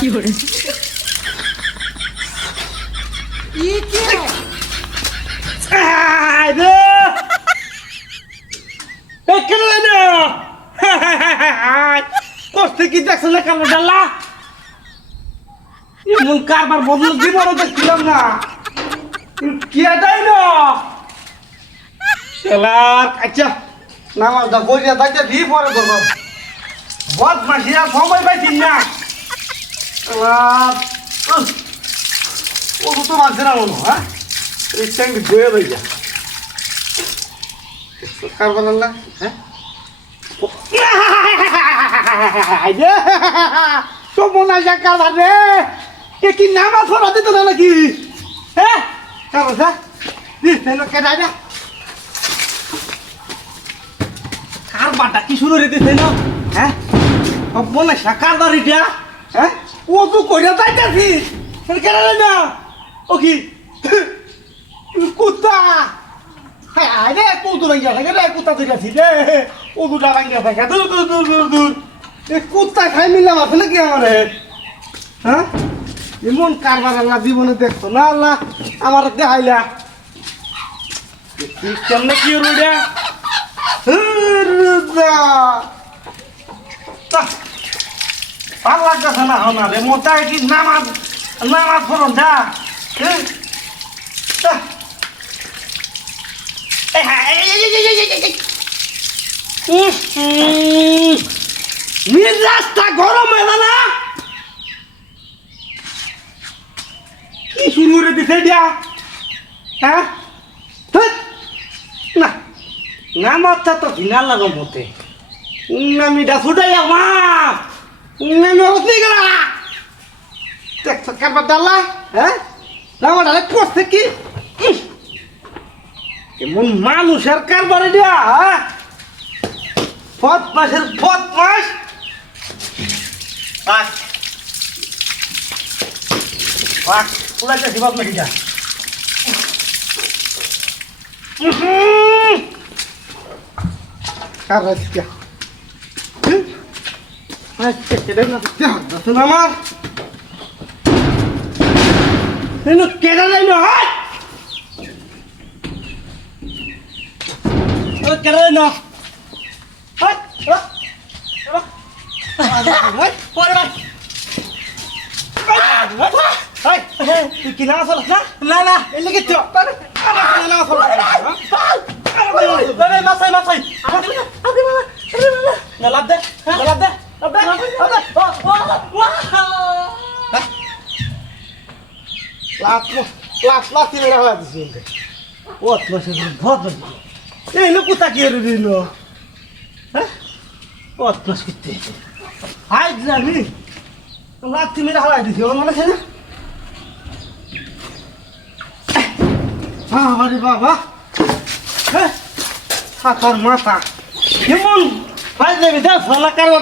কি করে কি দেখছো না কালো ডাল্লা এমন কারবার বদল জীবনে দেখছিলাম না কি এটাই না শালার আচ্ছা নামাজ দা বইয়া দাইতে ভি পরে করব বদ মাসিয়া সময় পাইছিস না শালার ও তো মানছে না মনে হ্যাঁ এই ট্যাঙ্ক বয়ে লইয়া কারবার আল্লাহ হ্যাঁ তো মনে হয় কারবার রে এ কি নামাজ পড়া দিত না নাকি হ্যাঁ কারবার কেটে যা কারবারটা কি শুরু রেখেছে না হ্যাঁ মনে হয় কারবার এটা হ্যাঁ ও তো কইরা যাইতাছি কেটে না ও কি কুত্তা আরে কুতু ভাঙ্গা থাকে রে কুত্তা ধরেছি রে ও দুটা ভাঙ্গা থাকে দূর দূর দূর দূর দূর এ কুত্তা খাই মিলাম আছে নাকি আমারে হ্যাঁ এমন কারবার আল্লাহ জীবনে দেখতো না আল্লাহ আমার দেখাইলা কেমনে কি রুড়া ভাল লাগতেছে না হনা রে মোটাই কি নামাজ নামাজ পড়ন যা রাস্তা গরম হয়ে না কি শুরু করে দিছে দিয়া হ্যাঁ না নামাজটা তো ঘৃণা লাগো মতে নামিটা ছুটাই আমার নামি অবস্থা গেল দেখছো কারবার ডালা হ্যাঁ নামা ডালে করছে কি এমন মানুষের কারবারে দিয়া হ্যাঁ ফত মাসের ফত মাস পুরাইতেছি বাপ নাকি যা আমার কেটে যাই না কেটে যাই না তুই কি নামাজ পড়ছ না না এই লেগে তো নামাজ পড়ছ মাসাই মাসাই না লাভ দে লাভ দে লাভ মেরা হয়ে দিছি ও তো সে ভদ এই লোক কোথা কি দিল হ্যাঁ ও তো কিতে হাই জানি লাভ মেরা হয়ে দিছি ও মনে আছে না আরে বাবা হ্যাঁ সাতার মাথা কেমন ভাই যাবি যা সালা কারবার